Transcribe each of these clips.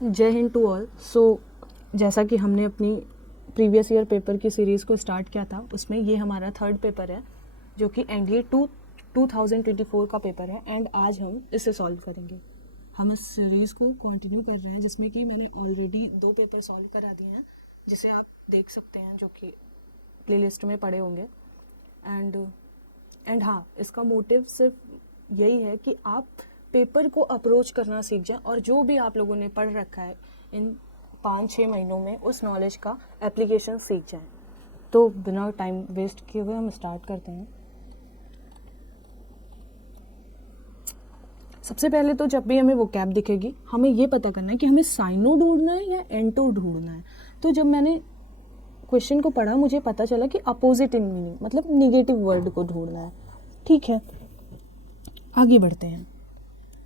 जय Hind to all. जैसा कि हमने अपनी प्रीवियस ईयर पेपर की सीरीज़ को स्टार्ट किया था, उसमें ये हमारा थर्ड पेपर है जो कि एनडीए 2024 का पेपर है एंड आज हम इसे सॉल्व करेंगे। हम इस सीरीज़ को कंटिन्यू कर रहे हैं जिसमें कि मैंने ऑलरेडी 2 पेपर सॉल्व करा दिए हैं, जिसे आप देख सकते हैं, जो कि प्लेलिस्ट में पड़े होंगे। एंड हाँ, इसका मोटिव सिर्फ यही है कि आप पेपर को अप्रोच करना सीख जाएं और जो भी आप लोगों ने पढ़ रखा है इन 5-6 महीनों में उस नॉलेज का एप्लीकेशन सीख जाएं। तो बिना टाइम वेस्ट किए हुए हम स्टार्ट करते हैं। सबसे पहले तो जब भी हमें वो कैप दिखेगी, हमें ये पता करना है कि हमें साइनो ढूंढना है या एंटो ढूंढना है। तो जब मैंने क्वेश्चन को पढ़ा, मुझे पता चला कि अपोजिट इन मीनिंग, मतलब निगेटिव वर्ड को ढूंढना है। ठीक है, आगे बढ़ते हैं।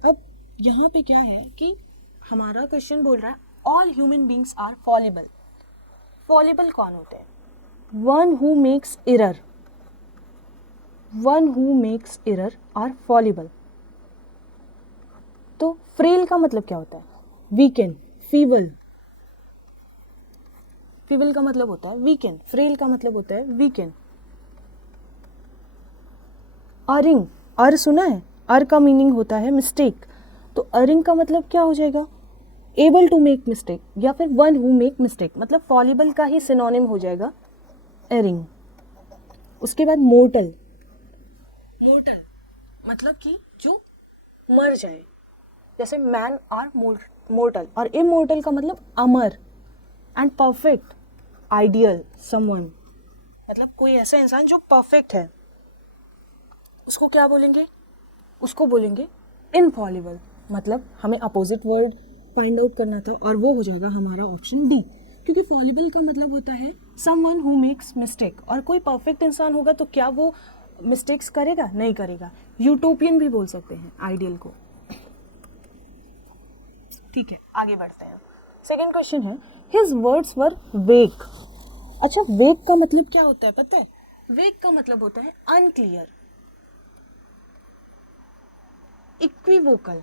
अब यहाँ पे क्या है कि हमारा क्वेश्चन बोल रहा है all human beings are fallible. Fallible कौन होते हैं? One who makes error, one who makes error are fallible. तो फ्रेल का मतलब क्या होता है? Weakened, feeble. फीबल का मतलब होता है वीकेन, फ्रेल का मतलब होता है वीकेन। अरिंग, अर सुना है? अर का मीनिंग होता है मिस्टेक। तो अरिंग का मतलब क्या हो जाएगा? एबल टू मेक मिस्टेक या फिर वन हु मेक मिस्टेक, मतलब फॉलिबल का ही सिनोनिम हो जाएगा एरिंग। उसके बाद मोर्टल, मोर्टल मतलब कि जो मर जाए, जैसे मैन आर मोर्टल। और इमोर्टल का मतलब अमर। एंड परफेक्ट, आइडियल, समवन, मतलब कोई ऐसा इंसान जो परफेक्ट है, उसको क्या बोलेंगे? उसको बोलेंगे इनफॉलिबल। मतलब हमें अपोजिट वर्ड फाइंड आउट करना था और वो हो जाएगा हमारा ऑप्शन डी, क्योंकि फॉलिबल का मतलब होता है समवन हु मेक्स मिस्टेक। और कोई परफेक्ट इंसान होगा तो क्या वो मिस्टेक्स करेगा? नहीं करेगा। यूटोपियन भी बोल सकते हैं आइडियल को। ठीक है, आगे बढ़ते हैं। सेकेंड क्वेश्चन है हिज वर्ड्स वर वेग। अच्छा, वेग का मतलब क्या होता है पता है? वेग का मतलब होता है अनक्लियर, इक्विवोकल,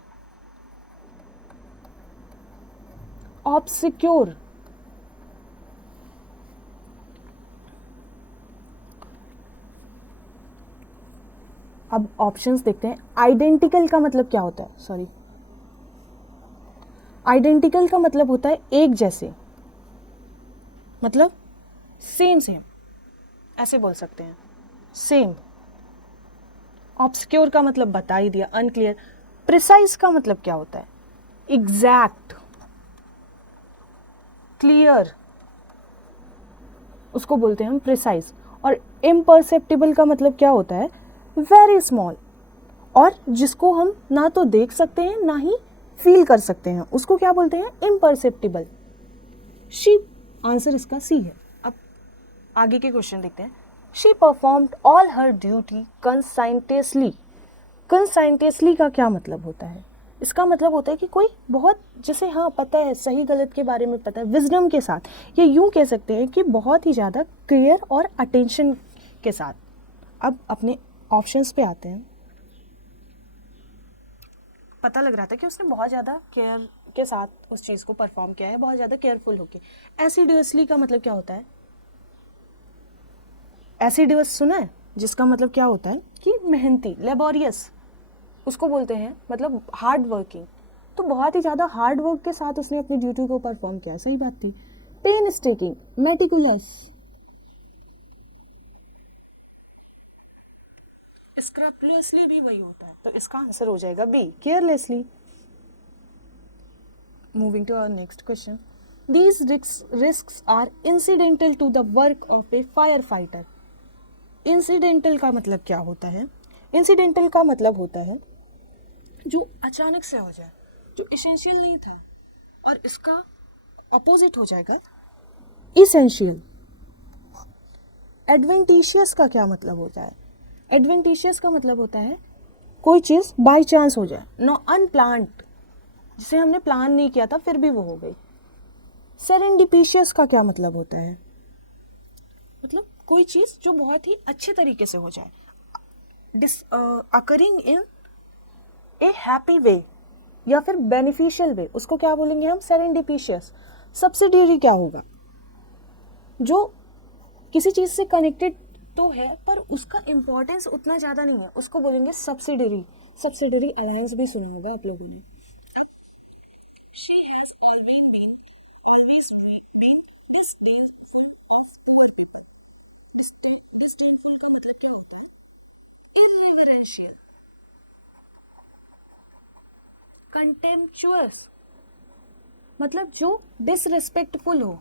ऑब्सक्योर। अब ऑप्शंस देखते हैं। आइडेंटिकल का मतलब क्या होता है? सॉरी, आइडेंटिकल का मतलब होता है एक जैसे, मतलब सेम सेम, ऐसे बोल सकते हैं, सेम। ऑब्सक्योर का मतलब बता ही दिया, अनक्लियर। प्रिसाइज का मतलब क्या होता है? एग्जैक्ट, क्लियर, उसको बोलते हैं हम प्रिसाइज। और इम्परसेप्टिबल का मतलब क्या होता है? वेरी स्मॉल, और जिसको हम ना तो देख सकते हैं ना ही फील कर सकते हैं, उसको क्या बोलते हैं? इम्परसेप्टिबल। शी, आंसर इसका सी है। अब आगे के क्वेश्चन देखते हैं। She performed all her duty conscientiously. Conscientiously का क्या मतलब होता है? इसका मतलब होता है कि कोई बहुत, जैसे हाँ पता है, सही गलत के बारे में पता है, विजडम के साथ, या यूं कह सकते हैं कि बहुत ही ज़्यादा केयर और अटेंशन के साथ। अब अपने ऑप्शंस पे आते हैं। पता लग रहा था कि उसने बहुत ज़्यादा केयर के साथ उस चीज़ को परफॉर्म किया है, बहुत ज़्यादा केयरफुल होके। एसिडुअसली का मतलब क्या होता है? एसिडुअस सुना है? जिसका मतलब क्या होता है कि मेहनती, लेबोरियस, उसको बोलते हैं, मतलब हार्ड वर्किंग। तो बहुत ही ज़्यादा हार्ड वर्क के साथ उसने अपनी ड्यूटी को परफॉर्म किया, सही बात थी। Pen staking, meticulous. स्क्रैपुलसली भी वही होता है, तो इसका आंसर हो जाएगा B, carelessly. Moving to our next question. These risks are incidental to the work of a firefighter. Incidental का मतलब क्या होता है? Incidental का मतलब होता है जो अचानक से हो जाए, जो इसेंशियल नहीं था, और इसका अपोजिट हो जाएगा इसेंशियल। एडवेंटिशियस का क्या मतलब होता है? एडवेंटिशियस का मतलब होता है कोई चीज़ बाय चांस हो जाए, नो अनप्लान्ड, जिसे हमने प्लान नहीं किया था फिर भी वो हो गई। सेरेंडिपिशियस का क्या मतलब होता है? मतलब कोई चीज़ जो बहुत ही अच्छे तरीके से हो जाए, अकरिंग इन ए हैप्पी वे। या फिर बेनिफिशियल वे, उसको क्या बोलेंगे हम, सेरेंडिपिशियस। सब्सिडियरी क्या होगा, जो किसी चीज से कनेक्टेड तो है पर उसका इंपॉर्टेंस उतना ज्यादा नहीं है, उसको बोलेंगे सब्सिडरी। सब्सिडरी अलायंस भी सुना होगा आप लोगों ने। She has always been disdainful of poor people. Disdainful का मतलब क्या होता है, irreverential, contemptuous, मतलब जो डिसरिस्पेक्टफुल हो,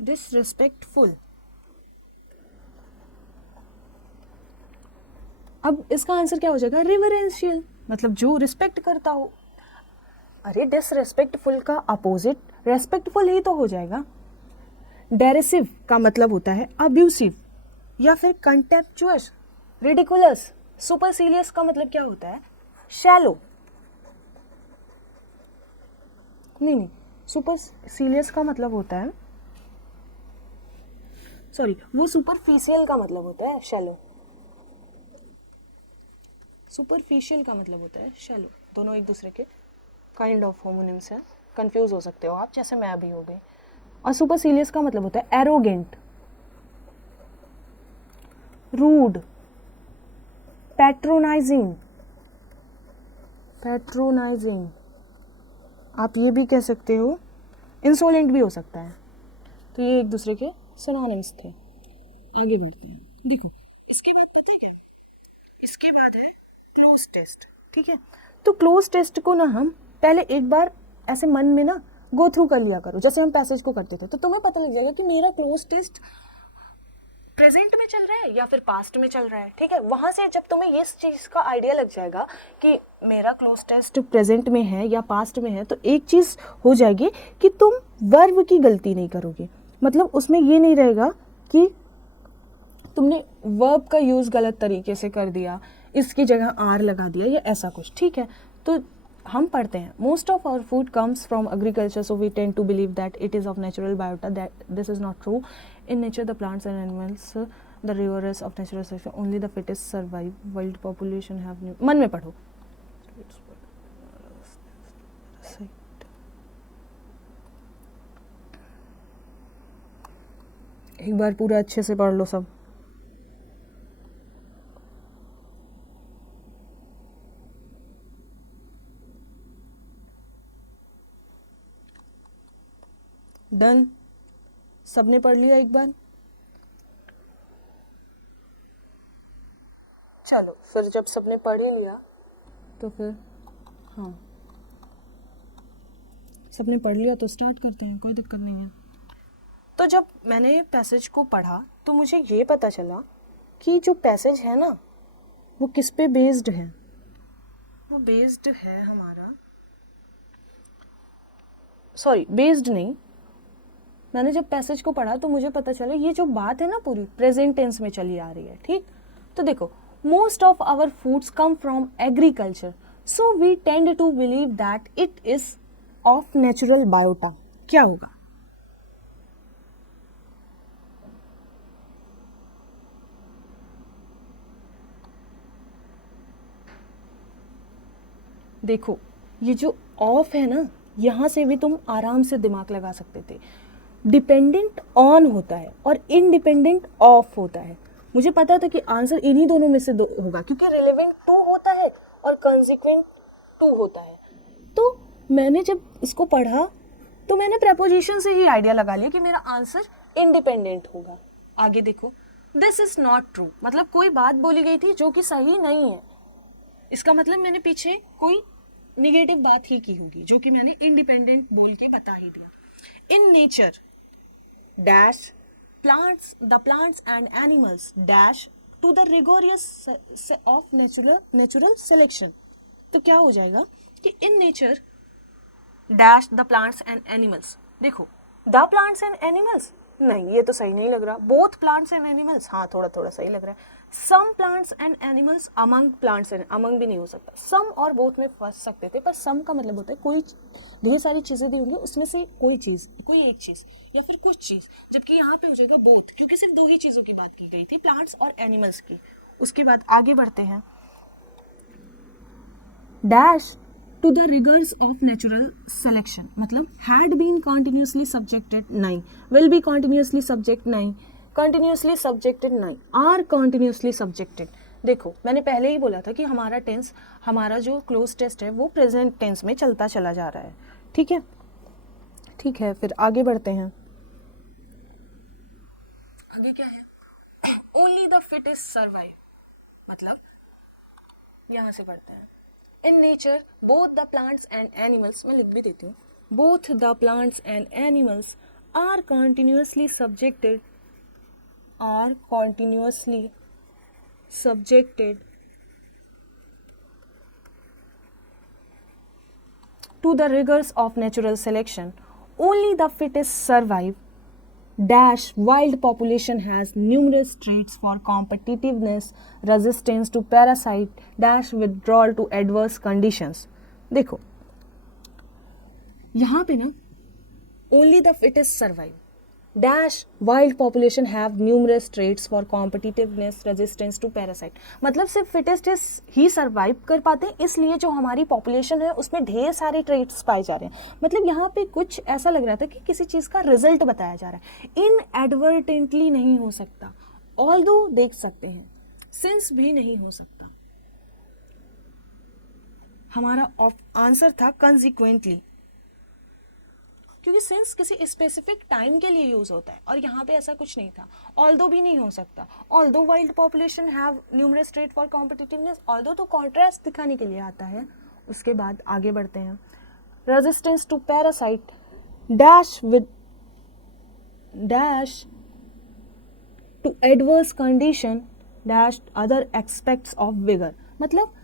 डिसरिस्पेक्टफुल। अब इसका आंसर क्या हो जाएगा, रिवरेंशियल, मतलब जो रिस्पेक्ट करता हो। अरे डिसरिस्पेक्टफुल का अपोजिट रेस्पेक्टफुल ही तो हो जाएगा। डेरिसिव का मतलब होता है अब्यूसिव या फिर कंटेम्पचुअस, रिडिकुलस। सुपरसीलियस का मतलब क्या होता है, शैलो। नहीं, सुपरसीलियस का मतलब होता है, सॉरी, वो सुपरफिशियल का मतलब होता है शैलो। सुपरफिशियल का मतलब होता है शैलो। दोनों एक दूसरे के काइंड ऑफ होमोनिम्स हैं, कंफ्यूज हो सकते हो आप, जैसे मैं अभी हो गई। और सुपरसीलियस का मतलब होता है एरोगेंट, रूड, पैट्रोनाइजिंग। पैट्रोनाइजिंग आप ये भी कह सकते हो, इंसोलेंट भी हो सकता है। तो ये एक दूसरे के सिनोनिम्स थे। आगे बढ़ते हैं, देखो इसके बाद पता है क्या, इसके बाद है क्लोज टेस्ट। ठीक है, तो क्लोज टेस्ट को ना हम पहले एक बार ऐसे मन में ना गो थ्रू कर लिया करो, जैसे हम पैसेज को करते थे, तो तुम्हें पता लग जाएगा कि मेरा क्लोज टेस्ट प्रेजेंट में चल रहा है या फिर पास्ट में चल रहा है। ठीक है, वहां से जब तुम्हें ये चीज का आइडिया लग जाएगा कि मेरा क्लोज टेस्ट प्रेजेंट में है या पास्ट में है, तो एक चीज हो जाएगी कि तुम वर्ब की गलती नहीं करोगे। मतलब उसमें ये नहीं रहेगा कि तुमने वर्ब का यूज गलत तरीके से कर दिया, इसकी जगह आर लगा दिया या ऐसा कुछ। ठीक है, तो हम पढ़ते हैं most of our food comes from agriculture, so we tend to believe that it is of natural biota, that this is not true. In nature the plants and animals the rivers of natural selection, only the fittest survive, world population have new. मन में पढ़ो, एक बार पूरा अच्छे से पढ़ लो सब। Done, सबने पढ़ लिया एक बार। चलो फिर जब सबने पढ़ ही लिया तो फिर हाँ, सबने पढ़ लिया तो स्टार्ट करते हैं, कोई दिक्कत नहीं है। तो जब मैंने पैसेज को पढ़ा तो मुझे ये पता चला कि जो पैसेज है ना वो किस पे बेस्ड है। वो बेस्ड है हमारा, सॉरी बेस्ड नहीं, मैंने जब पैसेज को पढ़ा तो मुझे पता चला ये जो बात है ना पूरी प्रेजेंट टेंस में चली आ रही है। ठीक, तो देखो most of our foods come from agriculture, so we tend to believe that it is of natural biota. क्या होगा, देखो ये जो ऑफ है ना, यहां से भी तुम आराम से दिमाग लगा सकते थे। डिपेंडेंट ऑन होता है और इनडिपेंडेंट ऑफ होता है। मुझे पता था कि आंसर इन्हीं दोनों में से होगा, क्योंकि रिलेवेंट टू होता है और कंसिक्वेंट टू होता है। तो मैंने जब इसको पढ़ा तो मैंने प्रेपोजिशन से ही आइडिया लगा लिया कि मेरा आंसर इंडिपेंडेंट होगा। आगे देखो, दिस इज नॉट ट्रू, मतलब कोई बात बोली गई थी जो कि सही नहीं है। इसका मतलब मैंने पीछे कोई निगेटिव बात ही की होगी, जो कि मैंने इंडिपेंडेंट बोल के बता ही दिया। In nature dash plants, the plants and animals dash to the rigorous of natural selection। तो क्या हो जाएगा कि in nature dash the plants and animals। देखो the plants and animals, नहीं ये तो सही नहीं लग रहा। both plants and animals, हाँ थोड़ा थोड़ा सही लग रहा है। some plants and animals, among plants and among भी नहीं हो सकता। some और both में फंस सकते थे, पर some का मतलब होता है कोई ढेर सारी चीजें दी होंगी उसमें से कोई चीज, कोई एक चीज या फिर कुछ चीज, जबकि यहाँ पे हो जाएगा both, क्योंकि सिर्फ दो ही चीजों की बात की गई थी, प्लांट्स और एनिमल्स की। उसके बाद आगे बढ़ते हैं, dash to the rigours of natural selection, मतलब हैड बीन कॉन्टिन्यूसली सब्जेक्टेड नहीं, विल बी कॉन्टिन्यूसली सब्जेक्ट नहीं, कॉन्टिन्यूसली सब्जेक्टेड नहीं, आर कॉन्टिन्यूसली सब्जेक्टेड। देखो मैंने पहले ही बोला था कि हमारा टेंस, हमारा जो क्लोज टेस्ट है वो प्रेजेंट टेंस में चलता चला जा रहा है। ठीक है, ठीक है, फिर आगे बढ़ते हैं। आगे क्या है? ओनली द फिटेस्ट सर्वाइव, मतलब यहां से पढ़ते हैं। In nature both the plants and animals, मैं लिख भी देती हूँ, both the plants and animals are continuously subjected, are continuously subjected to the rigors of natural selection. Only the fittest survive. Dash wild population has numerous traits for competitiveness, resistance to parasite, dash withdrawal to adverse conditions. देखो यहाँ पे ना only the fittest survive. Dash wild population have numerous traits for competitiveness, resistance to parasite, मतलब सिर्फ fittest ही survive कर पाते हैं, इसलिए जो हमारी पॉपुलेशन है उसमें ढेर सारे ट्रेट्स पाए जा रहे हैं। मतलब यहाँ पे कुछ ऐसा लग रहा था कि किसी चीज़ का रिजल्ट बताया जा रहा है, इनएडवर्टेंटली नहीं हो सकता, ऑल्दो देख सकते हैं, सिंस भी नहीं हो सकता। हमारा आंसर था कंसिक्वेंटली, क्योंकि सिंस किसी स्पेसिफिक टाइम के लिए यूज होता है और यहाँ पे ऐसा कुछ नहीं था। ऑल्दो भी नहीं हो सकता, although wild population have numerous trait for competitiveness, although तो कॉन्ट्रास्ट दिखाने के लिए आता है। उसके बाद आगे बढ़ते हैं। Resistance to parasite dash with dash to adverse condition dash other aspects of vigour, मतलब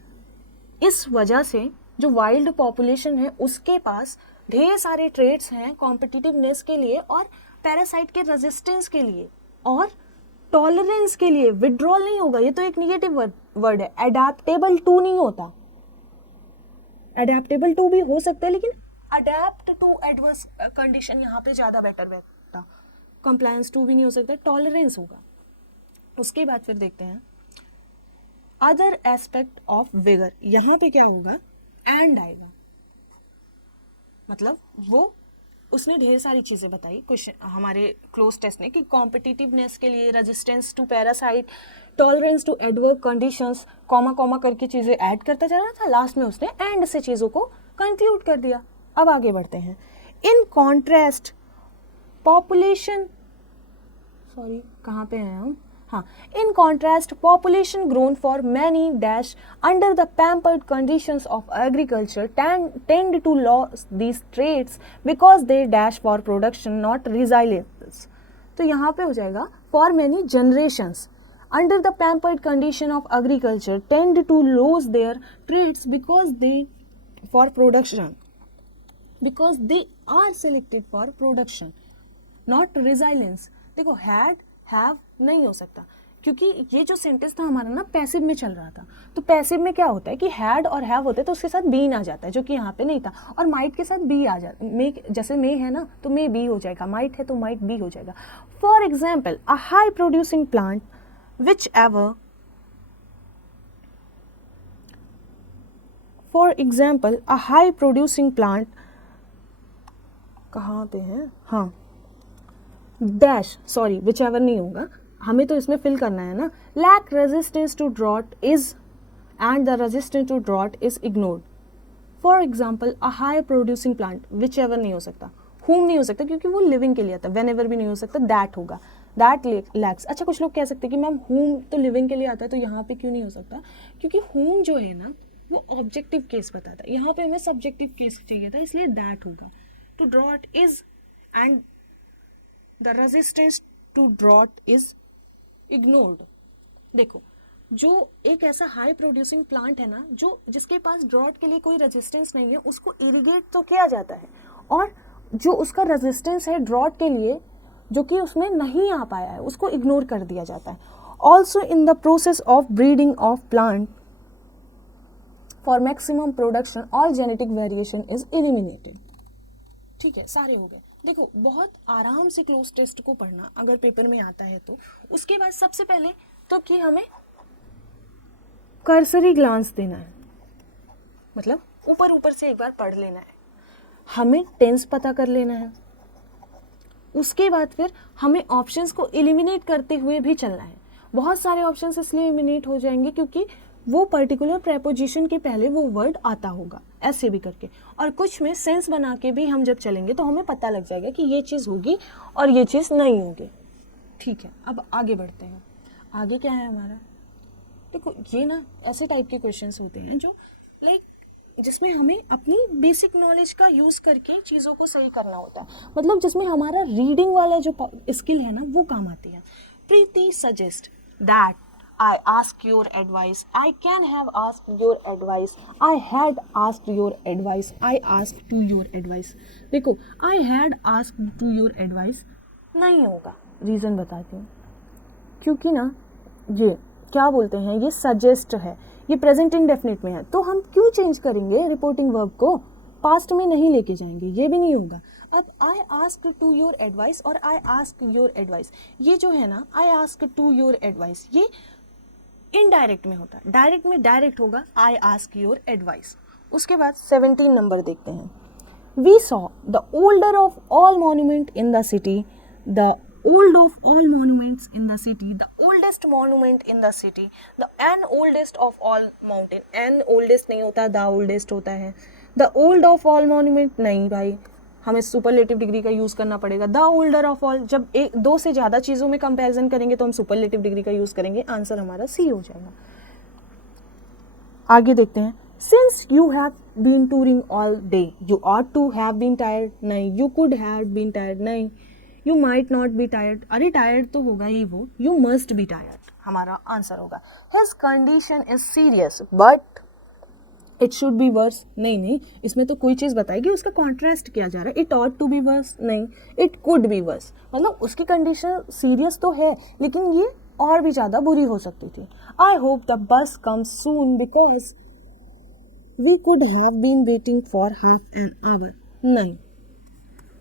इस वजह से जो वाइल्ड पॉपुलेशन है उसके पास ढेर सारे ट्रेट्स हैं कॉम्पिटिटिवनेस के लिए और पैरासाइट के रेजिस्टेंस के लिए और टॉलरेंस के लिए। विड्रॉल नहीं होगा, ये तो एक निगेटिव वर्ड है। अडेप्टेबल टू नहीं होता, अडेप्टेबल टू भी हो सकता है लेकिन अडेप्ट टू एडवर्स कंडीशन यहाँ पे ज्यादा बेटर बैठता। कंप्लायंस टू भी नहीं हो सकता, टॉलरेंस होगा। उसके बाद फिर देखते हैं अदर एस्पेक्ट ऑफ विगर, यहाँ पे क्या होगा, एंड आएगा, मतलब वो उसने ढेर सारी चीज़ें बताई क्वेश्चन हमारे क्लोज टेस्ट ने कि कॉम्पिटिटिवनेस के लिए, resistance to parasite, tolerance to adverse conditions, comma comma करके चीज़ें ऐड करता जा रहा था, लास्ट में उसने एंड से चीज़ों को कंक्लूड कर दिया। अब आगे बढ़ते हैं। इन कॉन्ट्रास्ट पॉपुलेशन, सॉरी कहाँ पे हैं हम, हाँ, in contrast population grown for many dash under the pampered conditions of agriculture tend to lose these traits because they dash for production not resilience। तो यहाँ पे हो जाएगा for many generations under the pampered condition of agriculture tend to lose their traits because they for production, because they are selected for production not resilience। देखो had have नहीं हो सकता क्योंकि ये जो सेंटेंस था हमारा ना पैसिव में चल रहा था। तो पैसिव में क्या होता है कि हैड और हैव होते तो उसके साथ बीन आ जाता है, जो कि यहाँ पे नहीं था, और माइट के साथ बी आ जाता, मे जैसे मे है ना तो मे बी हो जाएगा, माइट है तो माइट बी हो जाएगा। For example a high producing plant which ever, for example a high producing plant, कहाँ पे है, हाँ डैश, सॉरी विच एवर नहीं होगा, हमें तो इसमें फिल करना है ना। Lack resistance to drought is and the resistance to drought is ignored. For example a high producing plant, which ever नहीं हो सकता, हुम नहीं हो सकता क्योंकि वो लिविंग के लिए आता है, वेन एवर भी नहीं हो सकता, दैट होगा, दैट लैक्स। अच्छा कुछ लोग कह सकते हैं कि मैम हुम तो लिविंग के लिए आता है तो यहाँ पे क्यों नहीं हो सकता, क्योंकि हुम जो है ना वो ऑब्जेक्टिव केस बताता है, यहाँ पे हमें सब्जेक्टिव केस चाहिए था, इसलिए दैट होगा। To drought is and the resistance to drought is ignored. देखो जो एक ऐसा हाई प्रोड्यूसिंग प्लांट है ना जो जिसके पास ड्रॉट के लिए कोई रेजिस्टेंस नहीं है उसको इरिगेट तो किया जाता है, और जो उसका रेजिस्टेंस है ड्रॉट के लिए जो कि उसमें नहीं आ पाया है उसको इग्नोर कर दिया जाता है। Also in the process of breeding of plant for maximum production all genetic variation is eliminated. ठीक है, सारे हो गए। देखो बहुत आराम से क्लोज टेस्ट को पढ़ना अगर पेपर में आता है तो। उसके बाद सबसे पहले तो कि हमें कर्सरी ग्लांस देना है, मतलब ऊपर ऊपर से एक बार पढ़ लेना है, हमें टेंस पता कर लेना है, उसके बाद फिर हमें ऑप्शंस को एलिमिनेट करते हुए भी चलना है। बहुत सारे ऑप्शंस इसलिए एलिमिनेट हो जाएंगे क्योंकि वो पर्टिकुलर प्रेपोजिशन के पहले वो वर्ड आता होगा, ऐसे भी करके। और कुछ में सेंस बना के भी हम जब चलेंगे तो हमें पता लग जाएगा कि ये चीज़ होगी और ये चीज़ नहीं होगी। ठीक है, अब आगे बढ़ते हैं। आगे क्या है हमारा, देखो ये ना ऐसे टाइप के क्वेश्चंस होते हैं जो लाइक जिसमें हमें अपनी बेसिक नॉलेज का यूज़ करके चीज़ों को सही करना होता है, मतलब जिसमें हमारा रीडिंग वाला जो स्किल है ना वो काम आती है। Preeti suggest that I ask your advice. I can have asked your advice. I had asked your advice. I asked to your advice. देखो I had asked to your advice नहीं होगा, रीज़न बताती हूँ। क्योंकि ना ये क्या बोलते हैं, ये सजेस्ट है, ये प्रेजेंट इंडेफिनिट में है, तो हम क्यों चेंज करेंगे रिपोर्टिंग वर्ब को, पास्ट में नहीं लेके जाएंगे, ये भी नहीं होगा। अब I ask to your advice और आई आस्क योर एडवाइस, ये जो है ना I ask to your advice, ये इनडायरेक्ट में होता है, डायरेक्ट में डायरेक्ट होगा आई आस्क योर एडवाइस। उसके बाद 17 नंबर देखते हैं। We saw the older of all monument in the city, the old of all monuments in the city, the oldest monument in the city, the an oldest of all mountain, an oldest नहीं होता, the oldest होता है, the old of all monument नहीं भाई, हमें superlative degree का use करना पड़ेगा। द ओल्डर ऑफ ऑल, जब एक दो से ज़्यादा चीज़ों में कंपैरिजन करेंगे तो हम सुपरलेटिव डिग्री का यूज़ करेंगे, आंसर हमारा सी हो जाएगा। आगे देखते हैं। Since you have been touring all day, you ought to have been tired नहीं, you could have been tired नहीं, you might not be tired, अरे टायर्ड तो होगा ही वो, यू मस्ट बी टायर्ड हमारा आंसर होगा। His condition is serious but it should be worse नहीं, इसमें तो कोई चीज़ बताएगी, उसका कॉन्ट्रास्ट किया जा रहा है। It ought to be worse नहीं, इट कुड बी वर्स, मतलब उसकी कंडीशन सीरियस तो है लेकिन ये और भी ज़्यादा बुरी हो सकती थी। I hope the bus comes soon because we could have been waiting for half an hour नहीं,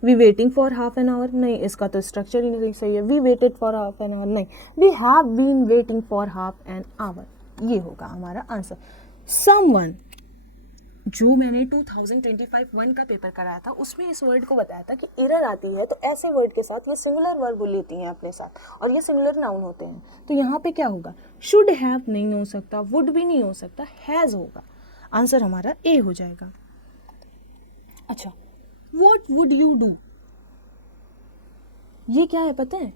we waiting for half an hour नहीं, इसका तो स्ट्रक्चर ही नहीं सही है। We waited for half an hour नहीं, we have been waiting for half an hour, ये होगा हमारा आंसर। समवन, जो मैंने 2025-1 का पेपर कराया था उसमें इस वर्ड को बताया था कि एरर आती है तो ऐसे वर्ड के साथ ये सिंगुलर वर्ब लेती हैं अपने साथ और ये सिंगुलर नाउन होते हैं। तो यहाँ पे क्या होगा, शुड हैव नहीं हो सकता, वुड भी नहीं हो सकता, हैज़ होगा, आंसर हमारा ए हो जाएगा। अच्छा, What would you do? ये क्या है पता है,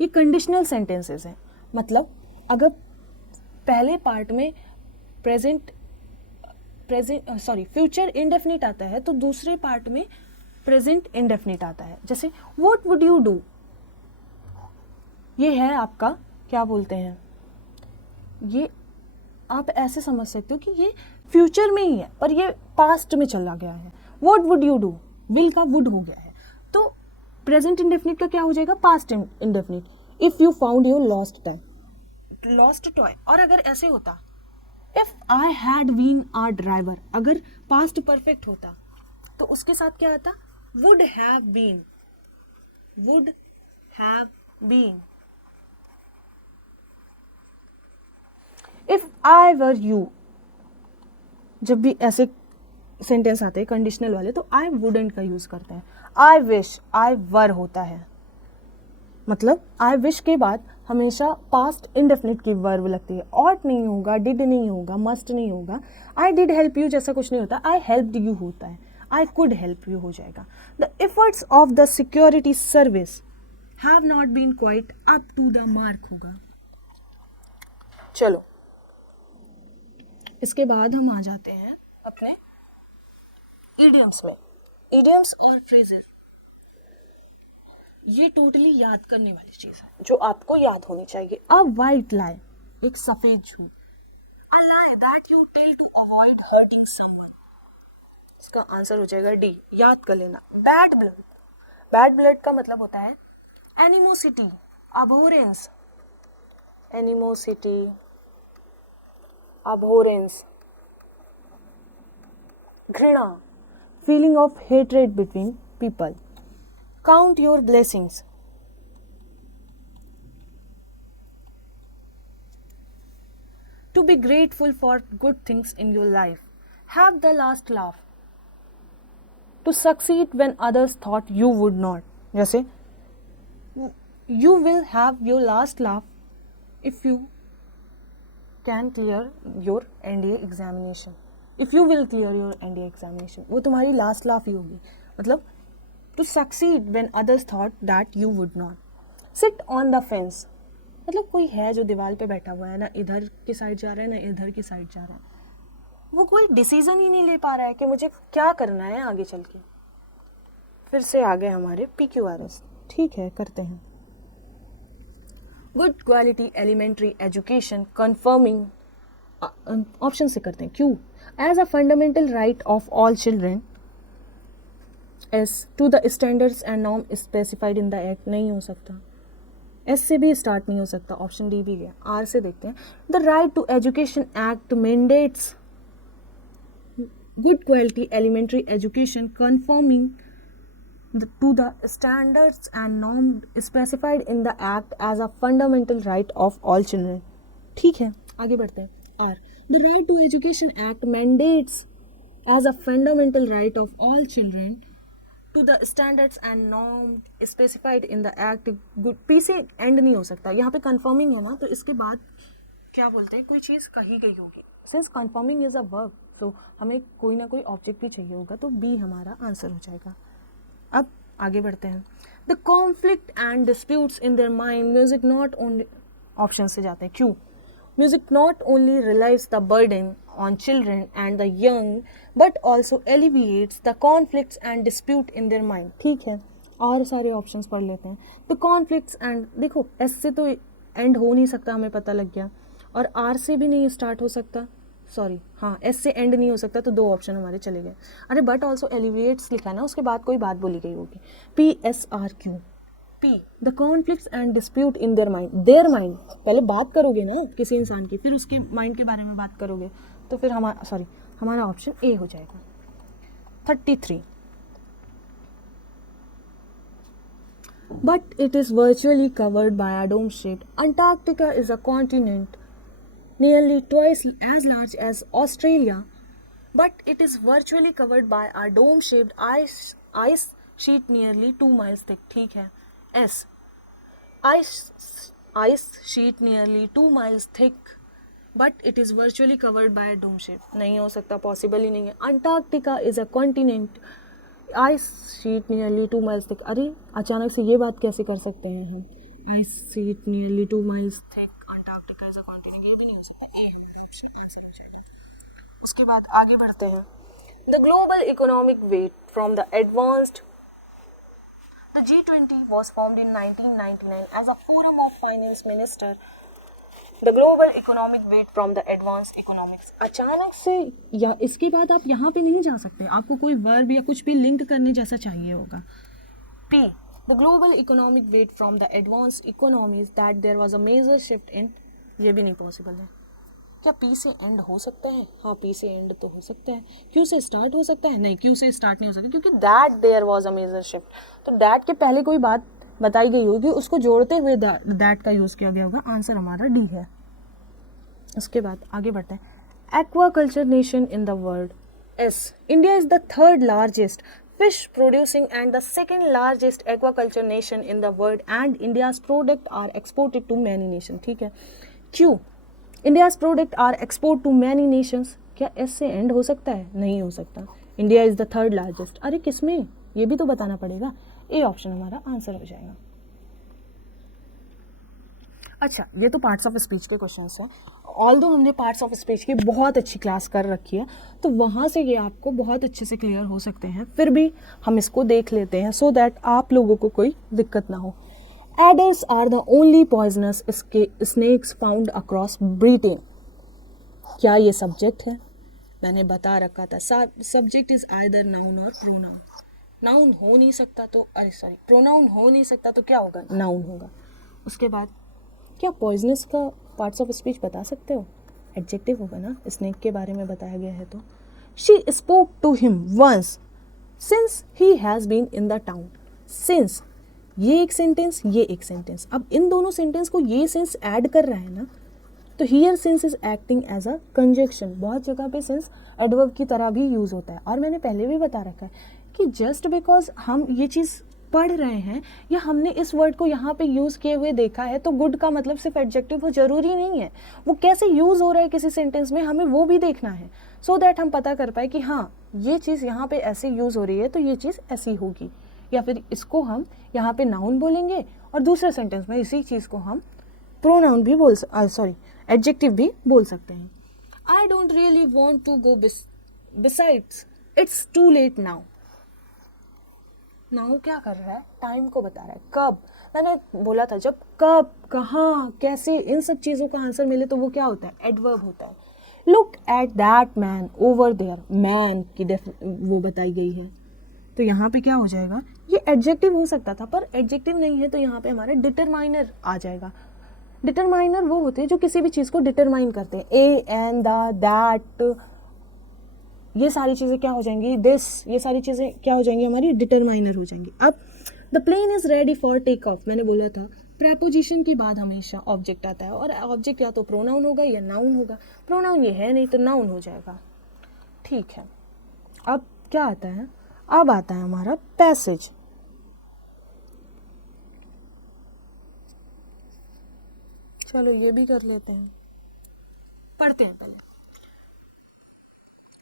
ये कंडीशनल सेंटेंसेस हैं, मतलब अगर पहले पार्ट में फ्यूचर इंडेफिनिट आता है तो दूसरे पार्ट में प्रेजेंट इंडेफिनिट आता है। जैसे What would you do, ये है आपका क्या बोलते हैं, ये आप ऐसे समझ सकते हो कि ये फ्यूचर में ही है पर ये पास्ट में चला गया है। What would you do, will का would हो गया है, तो प्रेजेंट इंडेफिनिट का क्या हो जाएगा, past indefinite. If you found your lost toy, और अगर ऐसे होता if I had been a driver, अगर पास्ट परफेक्ट होता तो उसके साथ क्या आता, would have been. If I were you, जब भी ऐसे सेंटेंस आते हैं कंडीशनल वाले तो आई वुडेंट का यूज करते हैं। आई विश, आई वर होता है, मतलब आई विश के बाद हमेशा पास्ट इंडेफिनिट की वर्ब लगती है, ऑट नहीं होगा, डिड नहीं होगा, मस्ट नहीं होगा। आई डिड हेल्प यू जैसा कुछ नहीं होता, आई हेल्प्ड यू होता है, आई कुड हेल्प यू हो जाएगा। The efforts of the security service have not been quite up to the mark होगा। चलो इसके बाद हम आ जाते हैं अपने इडियम्स में। इडियम्स और फ्रेजेस, ये टोटली याद करने वाली चीज है जो आपको याद होनी चाहिए। अ वाइट लाई, एक सफेद झूठ। A lie that you tell to avoid hurting someone, इसका आंसर हो जाएगा डी, याद कर लेना। बैड ब्लड, बैड ब्लड का मतलब होता है एनिमोसिटी, अबोरेंस, एनिमोसिटी, अबोरेंस, घृणा, feeling of hatred between people. Count your blessings. To be grateful for good things in your life. Have the last laugh, to succeed when others thought you would not, जैसे you will have your last laugh if you can clear your NDA examination, if you will clear your NDA examination, वो तुम्हारी last laugh ही होगी। मतलब to succeed when others thought that you would not. Sit on the fence, मतलब कोई है जो दीवार पे बैठा हुआ है, ना इधर की साइड जा रहा है ना इधर की साइड जा रहा है, वो कोई डिसीजन ही नहीं ले पा रहा है कि मुझे क्या करना है आगे चल के। फिर से आगे हमारे PQRS, ठीक है करते हैं। Good quality elementary education confirming, option से करते हैं, क्यों, as a fundamental right of all children, as to the standards and norm specified in the act, नहीं हो सकता, एस से भी स्टार्ट नहीं हो सकता, ऑप्शन डी भी गया। आर से देखते हैं, the right to education act mandates good quality elementary education confirming to the standards and norms specified in the act as a fundamental right of all children, ठीक है आगे बढ़ते हैं। R, the right to education act mandates as a fundamental right of all children to the standards and norms specified in the act, good, P से and नहीं हो सकता, यहाँ पे confirming है ना, तो इसके बाद क्या बोलते हैं, कोई चीज़ कही गई होगी, since confirming is a verb, तो हमें कोई ना कोई ऑब्जेक्ट भी चाहिए होगा, तो B हमारा आंसर हो जाएगा। अब आगे बढ़ते हैं। The conflict and disputes in their mind, music not only, option से जाते हैं, क्यों, music not only release the burden on children and the young but also alleviates the conflicts and dispute in their mind, ठीक है। और सारे options पढ़ लेते हैं। द कॉन्फ्लिक्ट्स एंड, देखो एस से तो एंड हो नहीं सकता, हमें पता लग गया, और आर से भी नहीं स्टार्ट हो सकता, सॉरी हाँ एस से एंड नहीं हो सकता, तो दो ऑप्शन हमारे चले गए। अरे बट ऑल्सो एलिविएट्स लिखा है ना, उसके बाद कोई बात बोली गई होगी। PSRQ, P, the conflicts and dispute in their mind, their mind, पहले बात करोगे ना किसी इंसान की, फिर उसके माइंड के बारे में बात करोगे, तो फिर हमारा ऑप्शन ए हो जाएगा। 33, but it is virtually covered by a dome shaped, Antarctica is a continent nearly twice as large as Australia, but it is virtually covered by a dome-shaped ice sheet nearly 2 miles thick, ठीक है। S, ice sheet nearly 2 miles thick, but it is virtually covered by a dome shape, नहीं हो सकता, possible ही नहीं है। Antarctica is a continent, ice sheet nearly 2 miles thick, अरे अचानक से ये बात कैसे कर सकते हैं हम, ice sheet nearly 2 miles thick, Antarctica is a continent, ये भी नहीं हो सकता, ए ऑप्शन आंसर हो जाएगा। उसके बाद आगे बढ़ते हैं। The global economic weight from the advanced, the G20 was formed in 1999 as a forum of finance minister, the global economic weight from the advanced economics, अचानक से या इसके बाद आप यहाँ पे नहीं जा सकते, आपको कोई वर्ब या कुछ भी लिंक करने जैसा चाहिए होगा। P, the global economic weight from the advanced economies that there was a major shift in, ये भी नहीं पॉसिबल है। क्या P से एंड हो सकता है, हाँ P से एंड तो हो सकता है। Q से स्टार्ट हो सकता है, नहीं Q से स्टार्ट नहीं हो सकता, क्योंकि that there was a major shift, तो that के पहले कोई बात बताई गई होगी, उसको जोड़ते हुए that का यूज किया गया होगा, आंसर हमारा डी है। उसके बाद आगे बढ़ते हैं। Aquaculture nation in the world, S, India is the third largest fish producing and the second largest aquaculture nation in the world, and India's product are exported to many nations, ठीक है। Q, India's product are export to many nations, क्या S से and हो सकता है, नहीं हो सकता। India is the third largest, अरे किसमें, ये भी तो बताना पड़ेगा, ए ऑप्शन हमारा आंसर हो जाएगा। अच्छा, ये तो पार्ट्स ऑफ स्पीच के क्वेश्चंस हैं। ऑल्दो हमने पार्ट्स ऑफ स्पीच की बहुत अच्छी क्लास कर रखी है, तो वहाँ से ये आपको बहुत अच्छे से क्लियर हो सकते हैं, फिर भी हम इसको देख लेते हैं सो दैट आप लोगों को कोई दिक्कत ना हो। Adders are the only poisonous snakes found across Britain, क्या ये सब्जेक्ट है, मैंने बता रखा था सब्जेक्ट इज आइदर नाउन और प्रोनाउन। नाउन हो नहीं सकता तो प्रोनाउन हो नहीं सकता तो क्या होगा, नाउन होगा। उसके बाद क्या पॉइजनस का पार्ट्स ऑफ स्पीच बता सकते हो, एडजेक्टिव होगा ना, स्नेक के बारे में बताया गया है तो। She spoke to him once since he has been in the town, since ये एक सेंटेंस, ये एक सेंटेंस, अब इन दोनों सेंटेंस को ये सेंस ऐड कर रहा है ना, तो तो here since is acting as a conjunction, बहुत जगह पे सिंस एडवर्ब की तरह भी यूज़ होता है। और मैंने पहले भी बता रखा है कि जस्ट बिकॉज हम ये चीज़ पढ़ रहे हैं या हमने इस वर्ड को यहाँ पे यूज़ किए हुए देखा है तो गुड का मतलब सिर्फ एडजेक्टिव हो जरूरी नहीं है, वो कैसे यूज़ हो रहा है किसी सेंटेंस में हमें वो भी देखना है, सो दैट हम पता कर पाए कि हाँ ये चीज़ यहाँ पे ऐसे यूज़ हो रही है तो ये चीज़ ऐसी होगी, या फिर इसको हम यहाँ पे नाउन बोलेंगे और दूसरे सेंटेंस में इसी चीज़ को हम प्रोनाउन भी एडजेक्टिव भी बोल सकते हैं। I don't really want to go besides it's too late now. Now क्या कर रहा है, टाइम को बता रहा है, कब, मैंने बोला था जब कब कहाँ कैसे इन सब चीज़ों का आंसर मिले तो वो क्या होता है, एडवर्ब होता है। Look at that man over there, man की वो बताई गई है तो यहाँ पे क्या हो जाएगा, ये एडजेक्टिव हो सकता था पर एडजेक्टिव नहीं है तो यहाँ पे हमारा डिटरमाइनर आ जाएगा। डिटरमाइनर वो होते हैं जो किसी भी चीज़ को डिटरमाइन करते हैं, ए एंड द दैट ये सारी चीज़ें क्या हो जाएंगी, दिस ये सारी चीज़ें क्या हो जाएंगी, हमारी डिटरमाइनर हो जाएंगी। अब the plane is ready for take off, मैंने बोला था प्रेपोजिशन के बाद हमेशा ऑब्जेक्ट आता है और ऑब्जेक्ट या तो प्रोनाउन होगा या नाउन होगा, प्रोनाउन ये है नहीं तो नाउन हो जाएगा। ठीक है, अब क्या आता है, अब आता है हमारा पैसेज। चलो ये भी कर लेते हैं, पढ़ते हैं पहले।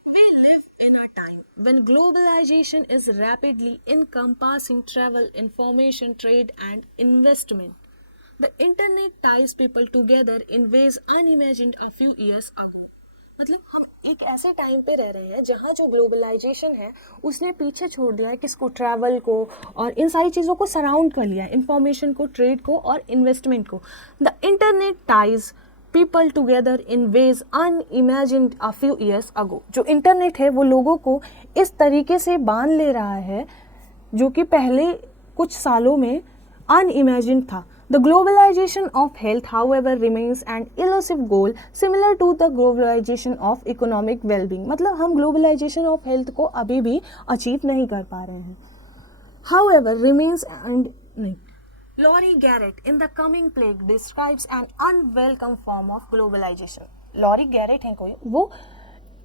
We live in a time when globalization is rapidly encompassing travel, information, trade and investment. The internet ties people together in ways unimagined a few years ago. मतलब हम एक ऐसे टाइम पे रह रहे हैं जहाँ जो ग्लोबलाइजेशन है उसने पीछे छोड़ दिया है किसको, ट्रैवल को, और इन सारी चीज़ों को सराउंड कर लिया है, इंफॉर्मेशन को, ट्रेड को और इन्वेस्टमेंट को। The internet ties people together in ways unimagined a few years ago. जो इंटरनेट है वो लोगों को इस तरीके से बांध ले रहा है जो कि पहले कुछ सालों में अनइमेजिन्ड था। The globalization of health, however, remains an elusive goal similar to the globalization of economic well-being. मतलब हम globalization of health को अभी भी अचीव नहीं कर पा रहे हैं। However, remains and नहीं। Laurie Garrett in The Coming Plague describes an unwelcome form of globalization. Laurie Garrett हैं कोई, वो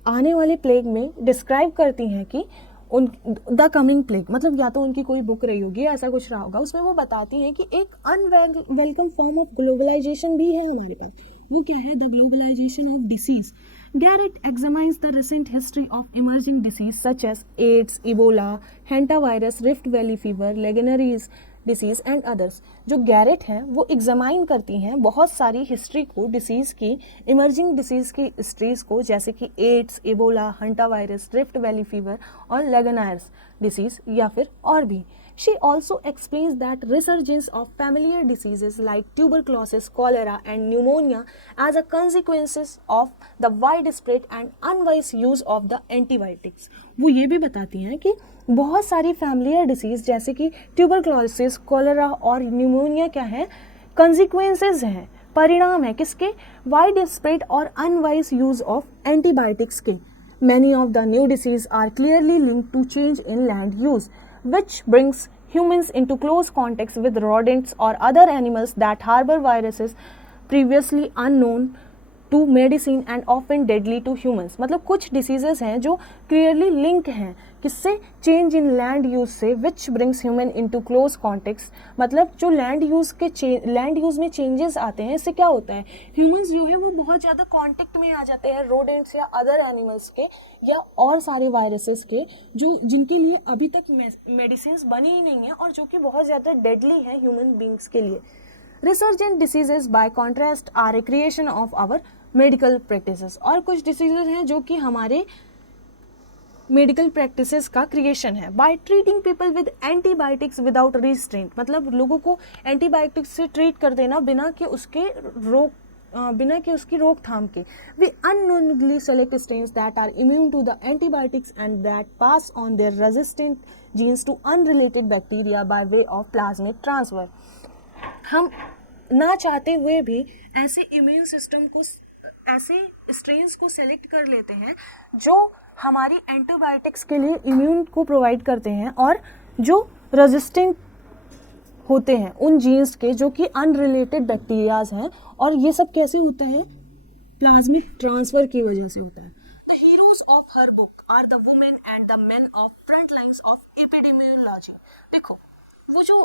आने वाले प्लेग में डिस्क्राइब करती हैं कि उन द कमिंग प्लेग मतलब या तो उनकी कोई बुक रही होगी ऐसा कुछ रहा होगा, उसमें वो बताती हैं कि एक अनवेलकम फॉर्म ऑफ ग्लोबलाइजेशन भी है हमारे पास। वो क्या है, the globalisation of disease. Garrett examines the recent history of emerging disease such as AIDS, Ebola, hantavirus, Rift Valley fever, Legionnaires disease and others. जो गैरेट हैं वो एग्जामाइन करती हैं बहुत सारी हिस्ट्री को, डिसीज़ की, इमर्जिंग डिसीज़ की हिस्ट्रीज को, जैसे कि AIDS, Ebola, hanta virus, Rift Valley fever और लेगनायर्स डिसीज़ या फिर और भी। She also explains that resurgence of familiar diseases like tuberculosis, cholera and pneumonia as a consequences of the widespread and unwise use of the antibiotics. वो ये भी बताती हैं कि बहुत सारी familiar disease जैसे कि tuberculosis, cholera और pneumonia क्या है, consequences हैं, परिणाम है किसके, widespread और unwise use of antibiotics के। Many of the new diseases are clearly linked to change in land use, which brings humans into close contact with rodents or other animals that harbor viruses previously unknown to medicine and often deadly to humans। मतलब कुछ diseases हैं जो clearly link हैं किससे, change in land use से, which brings human into close context. मतलब जो land use में चेंजेस आते हैं, इससे क्या होता है, ह्यूमंस जो है वो बहुत ज़्यादा कॉन्टेक्ट में आ जाते हैं रोडेंट्स या अदर एनिमल्स के या और सारे वायरसेस के जो जिनके लिए अभी तक मेडिसिन बनी ही नहीं है और जो कि बहुत ज़्यादा डेडली है ह्यूमन बींग्स के लिए। Resurgent diseases by contrast are a creation of our medical practices। और कुछ diseases हैं जो कि हमारे मेडिकल प्रैक्टिसेस का क्रिएशन है। By treating people with antibiotics without restraint, मतलब लोगों को एंटीबायोटिक्स से ट्रीट कर देना बिना कि उसकी रोकथाम के। We unknowingly select strains that are immune to the antibiotics and that pass on their resistant genes to unrelated bacteria by way of plasmid transfer। हम ना चाहते हुए भी ऐसे इम्यून सिस्टम को, ऐसे स्ट्रेन्स को सेलेक्ट कर लेते हैं जो हमारी एंटीबायोटिक्स के लिए इम्यून को प्रोवाइड करते हैं और जो रेजिस्टेंट होते हैं उन जीन्स के जो कि अनरिलेटेड बैक्टीरियाज हैं। और ये सब कैसे होता है, प्लाज्मिक ट्रांसफर की वजह से होता है। The heroes of her book are the women and the men of front lines of epidemiology. देखो वो जो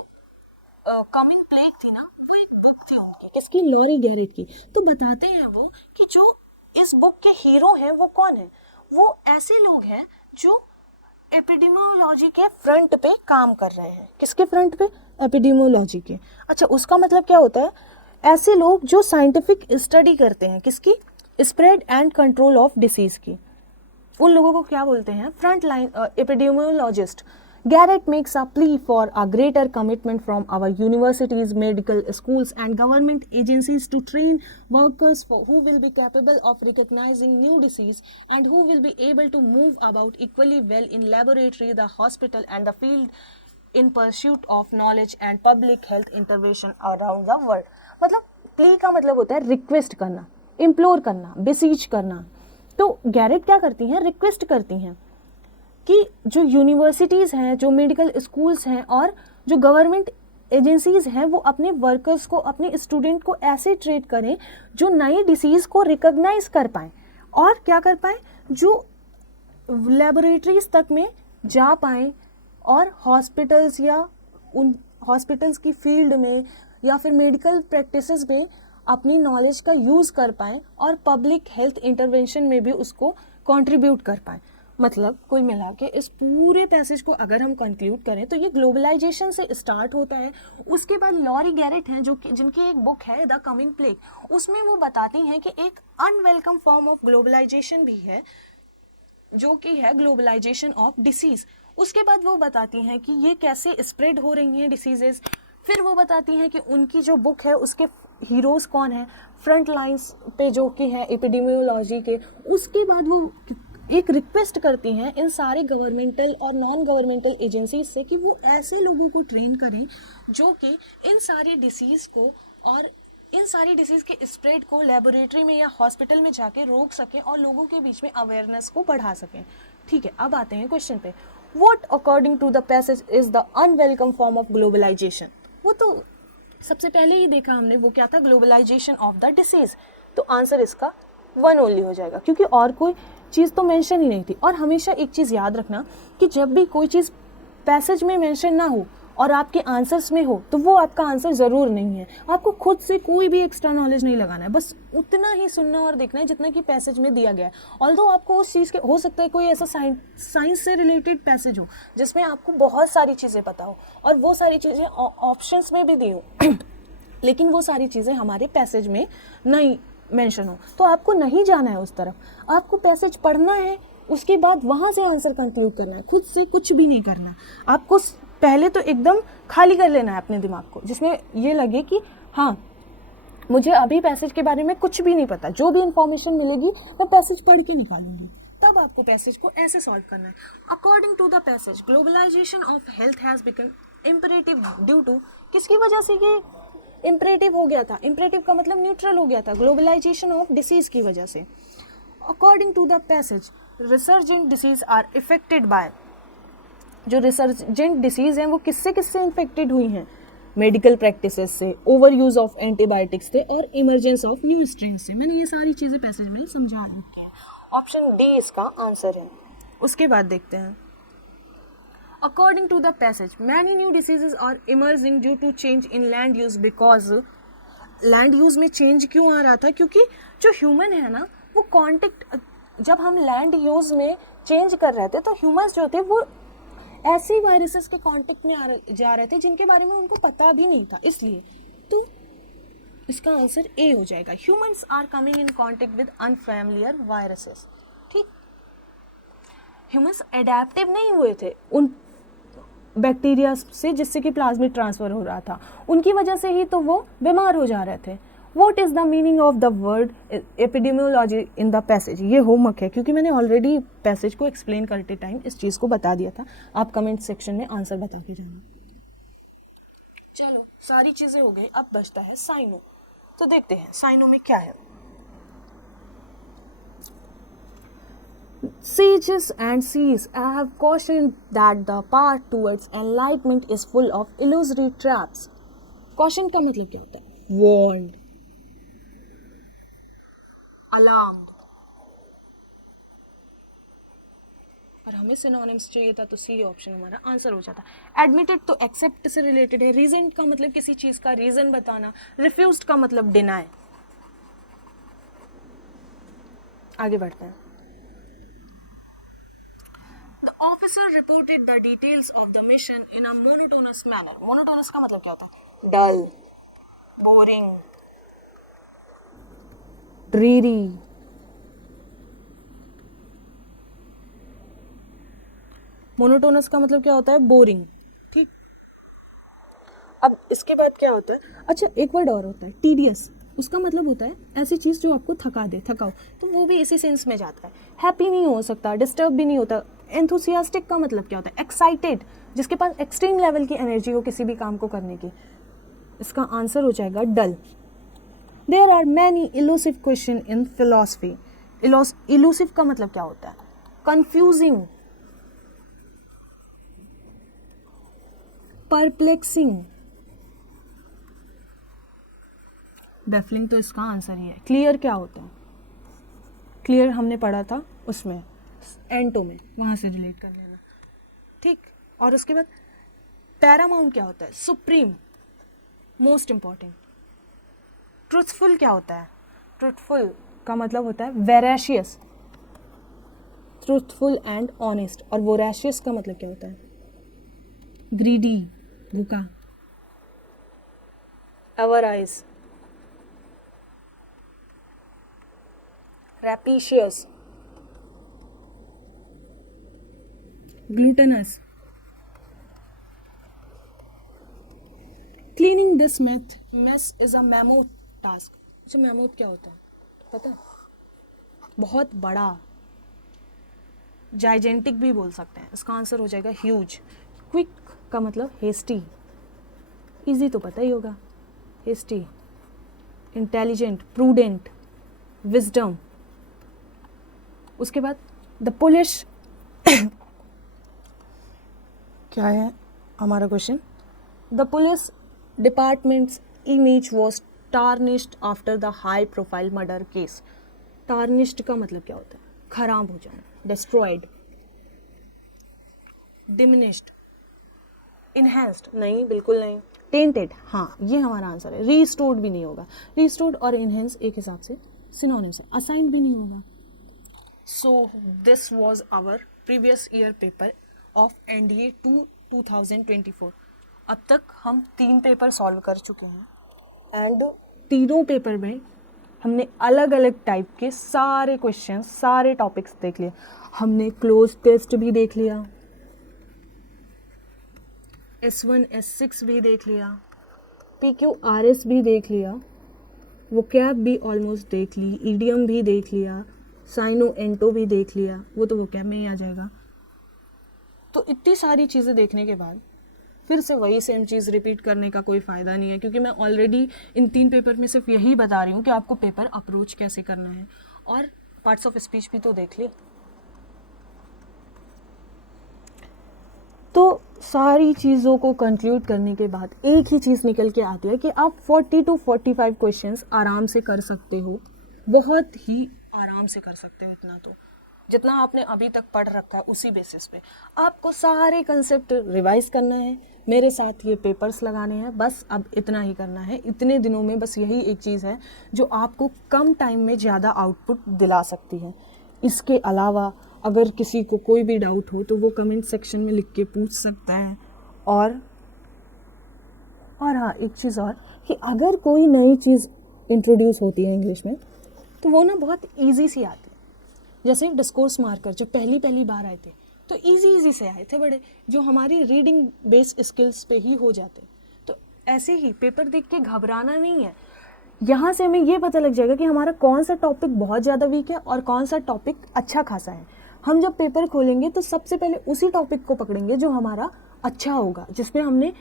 कमिंग प्लेग थी ना, वो एक बुक थी उनकी, किसकी, लॉरी गैरेट की। तो बताते हैं वो कि जो इस बुक के हीरो हैं वो कौन है, वो ऐसे लोग हैं जो एपिडेमियोलॉजी के फ्रंट पे काम कर रहे हैं। किसके फ्रंट पे, एपिडेमियोलॉजी के। अच्छा, उसका मतलब क्या होता है, ऐसे लोग जो साइंटिफिक स्टडी करते हैं, किसकी, spread and control of disease की, उन लोगों को क्या बोलते हैं, front line epidemiologist. Garrett makes a plea for a greater commitment from our universities, medical schools, and government agencies to train workers who will be capable of recognizing new disease and who will be able to move about equally well in laboratory, the hospital, and the field in pursuit of knowledge and public health intervention around the world. मतलब plea का मतलब होता है request करना, implore करना, बेसीज करना। तो Garrett क्या करती हैं, रिक्वेस्ट करती हैं कि जो यूनिवर्सिटीज़ हैं, जो मेडिकल स्कूल्स हैं और जो गवर्नमेंट एजेंसीज़ हैं, वो अपने वर्कर्स को, अपने स्टूडेंट को ऐसे ट्रीट करें जो नई डिसीज़ को रिकॉग्नाइज कर पाएँ और क्या कर पाएँ, जो लेबोरेटरीज तक में जा पाएँ और हॉस्पिटल्स या उन हॉस्पिटल्स की फील्ड में या फिर मेडिकल प्रैक्टिसेस में अपनी नॉलेज का यूज़ कर पाएँ और पब्लिक हेल्थ इंटरवेंशन में भी उसको कंट्रीब्यूट कर पाएँ। मतलब कुल मिला के इस पूरे पैसेज को अगर हम कंक्लूड करें तो ये ग्लोबलाइजेशन से स्टार्ट होता है। उसके बाद लॉरी गैरेट हैं जो कि जिनकी एक बुक है द कमिंग प्लेग, उसमें वो बताती हैं कि एक अनवेलकम फॉर्म ऑफ ग्लोबलाइजेशन भी है जो कि है ग्लोबलाइजेशन ऑफ डिसीज। उसके बाद वो बताती हैं कि ये कैसे स्प्रेड हो रही हैं डिसीजेस। फिर वो बताती हैं कि उनकी जो बुक है उसके हीरोज कौन है, फ्रंट लाइंस पे जो कि है एपिडेमियोलॉजी के। उसके बाद वो एक रिक्वेस्ट करती हैं इन सारे गवर्नमेंटल और नॉन गवर्नमेंटल एजेंसीज से कि वो ऐसे लोगों को ट्रेन करें जो कि इन सारी डिसीज़ को और इन सारी डिसीज़ के स्प्रेड को लेबोरेटरी में या हॉस्पिटल में जाके रोक सकें और लोगों के बीच में अवेयरनेस को बढ़ा सकें। ठीक है, अब आते हैं क्वेश्चन पे। What according to the passage is the unwelcome form of globalisation. वो तो सबसे पहले ही देखा हमने, वो क्या था, ग्लोबलाइजेशन ऑफ द डिसीज। तो आंसर इसका वन ओनली हो जाएगा क्योंकि और कोई चीज़ तो मेंशन ही नहीं थी। और हमेशा एक चीज़ याद रखना कि जब भी कोई चीज़ पैसेज में मेंशन ना हो और आपके आंसर्स में हो तो वो आपका आंसर ज़रूर नहीं है। आपको खुद से कोई भी एक्स्ट्रा नॉलेज नहीं लगाना है, बस उतना ही सुनना और देखना है जितना कि पैसेज में दिया गया है। ऑल्दो आपको उस चीज़ के, हो सकता है कोई ऐसा साइंस से रिलेटेड पैसेज हो जिसमें आपको बहुत सारी चीज़ें पता हो और वो सारी चीज़ें ऑप्शंस में भी दी हो लेकिन वो सारी चीज़ें हमारे पैसेज में नहीं मेंशन हो, तो आपको नहीं जाना है उस तरफ। आपको पैसेज पढ़ना है, उसके बाद वहाँ से आंसर कंक्लूड करना है, खुद से कुछ भी नहीं करना। आपको पहले तो एकदम खाली कर लेना है अपने दिमाग को, जिसमें ये लगे कि हाँ मुझे अभी पैसेज के बारे में कुछ भी नहीं पता, जो भी इंफॉर्मेशन मिलेगी मैं पैसेज पढ़ के निकालूंगी। तब आपको पैसेज को ऐसे सॉल्व करना है। According to the passage globalisation of health has become imperative due to, किसकी वजह से ये इम्परेटिव हो गया था, इम्परेटिव का मतलब न्यूट्रल हो गया था, ग्लोबलाइजेशन ऑफ डिसीज की वजह से। According to the passage resurgent disease are affected by, जो रिसर्जेंट डिसीज हैं वो किससे किससे इन्फेक्टेड हुई हैं, मेडिकल प्रैक्टिसेस से, ओवर यूज ऑफ एंटीबायोटिक्स से और इमरजेंस ऑफ न्यू स्ट्रेन से। मैंने ये सारी चीज़ें पैसेज में समझा दी। ऑप्शन डी इसका आंसर है। उसके बाद देखते हैं, According to the passage, many new diseases are emerging due to change in land use because land use में change क्यों आ रहा था, क्योंकि जो human है ना वो contact, जब हम land use में change कर रहे थे तो humans जो थे वो ऐसे viruses के contact में जा रहे थे जिनके बारे में उनको पता भी नहीं था, इसलिए तो इसका आंसर ए हो जाएगा। Humans are coming in contact with unfamiliar viruses। ठीक, ह्यूमंस एडेप्टिव नहीं हुए थे उन बैक्टीरिया से जिससे कि प्लाज्मिक ट्रांसफर हो रहा था, उनकी वजह से ही तो वो बीमार हो जा रहे थे। What is the meaning of the word epidemiology in the passage. ये होमवर्क है क्योंकि मैंने ऑलरेडी पैसेज को एक्सप्लेन करते टाइम इस चीज़ को बता दिया था। आप कमेंट सेक्शन में आंसर बता के जाना। चलो सारी चीज़ें हो गई, अब बचता है साइनो। तो देखते हैं साइनो में क्या है। Sages and seers have cautioned that the path towards enlightenment is full of illusory traps. Caution का मतलब क्या होता है, warned। alarmed। और हमें सिनोनिम्स चाहिए था तो सी ऑप्शन हमारा आंसर हो जाता। एडमिटेड तो एक्सेप्ट से रिलेटेड है, रीजन का मतलब किसी चीज का रीजन बताना, रिफ्यूज्ड का मतलब डिनाई। आगे बढ़ते हैं। The officer reported the details of the mission in a monotonous manner। monotonous का मतलब क्या होता है? Dull, boring, dreary। मोनोटोनस का मतलब क्या होता है? बोरिंग। ठीक। अब इसके बाद क्या होता है? अच्छा, एक वर्ड और होता है, टीडियस। उसका मतलब होता है ऐसी चीज़ जो आपको थका दे, थकाओ, तो वो भी इसी सेंस में जाता है। हैप्पी नहीं हो सकता, डिस्टर्ब भी नहीं होता। एंथुसियास्टिक का मतलब क्या होता है? एक्साइटेड, जिसके पास एक्सट्रीम लेवल की एनर्जी हो किसी भी काम को करने की। इसका आंसर हो जाएगा dull. There are many elusive question in philosophy. Elusive का मतलब क्या होता है? कंफ्यूजिंग, परप्लेक्सिंग, बैफलिंग तो इसका आंसर ही है। क्लियर क्या होता है? क्लियर हमने पढ़ा था उसमें एंटो में, वहां से रिलेट कर लेना। ठीक। और उसके बाद पैरामाउंट क्या होता है? Supreme, most important. ट्रूथफुल क्या होता है? ट्रूथफुल का मतलब होता है वेराशियस, ट्रूथफुल एंड ऑनेस्ट। और वोराशियस का मतलब क्या होता है? ग्रीडी, भूखा। एवराइज, rapacious, glutinous। Cleaning this mess is a mammoth task। अच्छा, mammoth क्या होता है पता? बहुत बड़ा, जाइजेंटिक भी बोल सकते हैं। इसका आंसर हो जाएगा ह्यूज। क्विक का मतलब हेस्टी, इजी तो पता ही होगा। Hasty, intelligent, prudent, wisdom. उसके बाद द पुलिस क्या है हमारा question? The police departments image was tarnished after the high profile murder case. Tarnished का मतलब क्या होता है? खराब हो जाना, डिस्ट्रॉयड, डिमिनिश्ड, इनहेंस्ड नहीं, बिल्कुल नहीं। टेंटेड, हाँ ये हमारा आंसर है। रीस्टोर्ड भी नहीं होगा। रीस्टोर्ड और इनहेंस एक हिसाब से सिनोनिम्स है। असाइंड भी नहीं होगा। So this was our previous year paper of NDA 2024। अब तक हम 3 पेपर सॉल्व कर चुके हैं एंड तीनों पेपर में हमने अलग अलग टाइप के सारे क्वेश्चन, सारे टॉपिक्स देख लिए। हमने क्लोज टेस्ट भी देख लिया, S1 S6 भी देख लिया, PQRS भी देख लिया, वोकैब भी ऑलमोस्ट देख ली, ईडियम भी देख लिया, साइनो एंटो भी देख लिया, वो तो वोकैब में ही आ जाएगा। तो इतनी सारी चीज़ें देखने के बाद फिर से वही सेम चीज़ रिपीट करने का कोई फ़ायदा नहीं है, क्योंकि मैं ऑलरेडी इन 3 पेपर में सिर्फ यही बता रही हूँ कि आपको पेपर अप्रोच कैसे करना है। और पार्ट्स ऑफ स्पीच भी तो देख लिए। तो सारी चीज़ों को कंक्लूड करने के बाद एक ही चीज़ निकल के आती है कि आप 40 to 45 क्वेश्चंस आराम से कर सकते हो, बहुत ही आराम से कर सकते हो। इतना तो जितना आपने अभी तक पढ़ रखा है उसी बेसिस पे आपको सारे कंसेप्ट रिवाइज करना है, मेरे साथ ये पेपर्स लगाने हैं, बस अब इतना ही करना है। इतने दिनों में बस यही एक चीज़ है जो आपको कम टाइम में ज़्यादा आउटपुट दिला सकती है। इसके अलावा अगर किसी को कोई भी डाउट हो तो वो कमेंट सेक्शन में लिख के पूछ सकता है। और हाँ, एक चीज़ और कि अगर कोई नई चीज़ इंट्रोड्यूस होती है इंग्लिश में तो वो ना बहुत इजी सी आती है। जैसे डिस्कोर्स मार्कर जब पहली बार आए थे तो इजी से आए थे बड़े, जो हमारी रीडिंग बेस्ड स्किल्स पे ही हो जाते। तो ऐसे ही पेपर देख के घबराना नहीं है। यहाँ से हमें ये पता लग जाएगा कि हमारा कौन सा टॉपिक बहुत ज़्यादा वीक है और कौन सा टॉपिक अच्छा खासा है। हम जब पेपर खोलेंगे तो सबसे पहले उसी टॉपिक को पकड़ेंगे जो हमारा अच्छा होगा, जिसमें हमने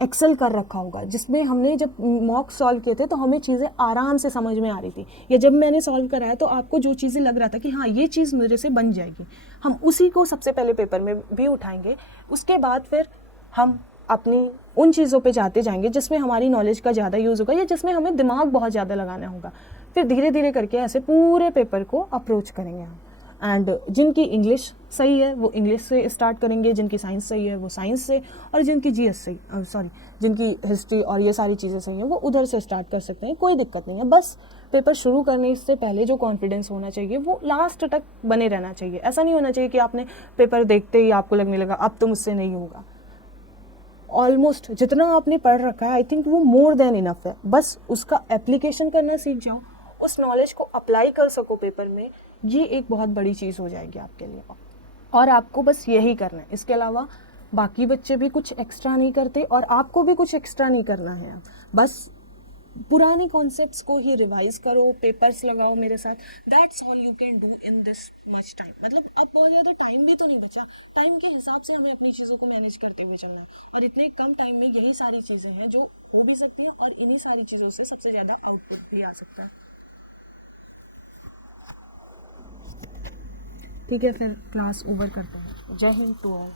एक्सेल कर रखा होगा, जिसमें हमने जब मॉक सॉल्व किए थे तो हमें चीज़ें आराम से समझ में आ रही थी, या जब मैंने सॉल्व कराया तो आपको जो चीज़ें लग रहा था कि हाँ ये चीज़ मेरे से बन जाएगी, हम उसी को सबसे पहले पेपर में भी उठाएंगे। उसके बाद फिर हम अपनी उन चीज़ों पे जाते जाएंगे जिसमें हमारी नॉलेज का ज़्यादा यूज़ होगा या जिसमें हमें दिमाग बहुत ज़्यादा लगाना होगा। फिर धीरे धीरे करके ऐसे पूरे पेपर को अप्रोच करेंगे हम। एंड जिनकी इंग्लिश सही है वो इंग्लिश से स्टार्ट करेंगे, जिनकी साइंस सही है वो साइंस से, और जिनकी जीएस सही जिनकी हिस्ट्री और ये सारी चीज़ें सही हैं वो उधर से स्टार्ट कर सकते हैं, कोई दिक्कत नहीं है। बस पेपर शुरू करने से पहले जो कॉन्फिडेंस होना चाहिए वो लास्ट तक बने रहना चाहिए। ऐसा नहीं होना चाहिए कि आपने पेपर देखते ही आपको लगने लगा अब तो मुझसे नहीं होगा। ऑलमोस्ट जितना आपने पढ़ रखा है आई थिंक वो मोर देन इनफ है, बस उसका एप्लीकेशन करना सीख जाओ, उस नॉलेज को अप्लाई कर सको पेपर में, ये एक बहुत बड़ी चीज़ हो जाएगी आपके लिए। और आपको बस यही करना है, इसके अलावा बाकी बच्चे भी कुछ एक्स्ट्रा नहीं करते और आपको भी कुछ एक्स्ट्रा नहीं करना है। बस पुराने कॉन्सेप्ट्स को ही रिवाइज करो, पेपर्स लगाओ मेरे साथ, that's all you can do in this much time. मतलब अब बहुत ज़्यादा टाइम भी तो नहीं बचा, टाइम के हिसाब से हमें अपनी चीज़ों को मैनेज करते हुए चलना है, और इतने कम टाइम में यही सारी चीज़ें हैं जो हो भी सकती हैं, और इन्हीं सारी चीज़ों से सबसे ज़्यादा आउटपुट भी आ सकता है। ठीक है, फिर क्लास ओवर करते हैं। जय हिंद टू ऑल।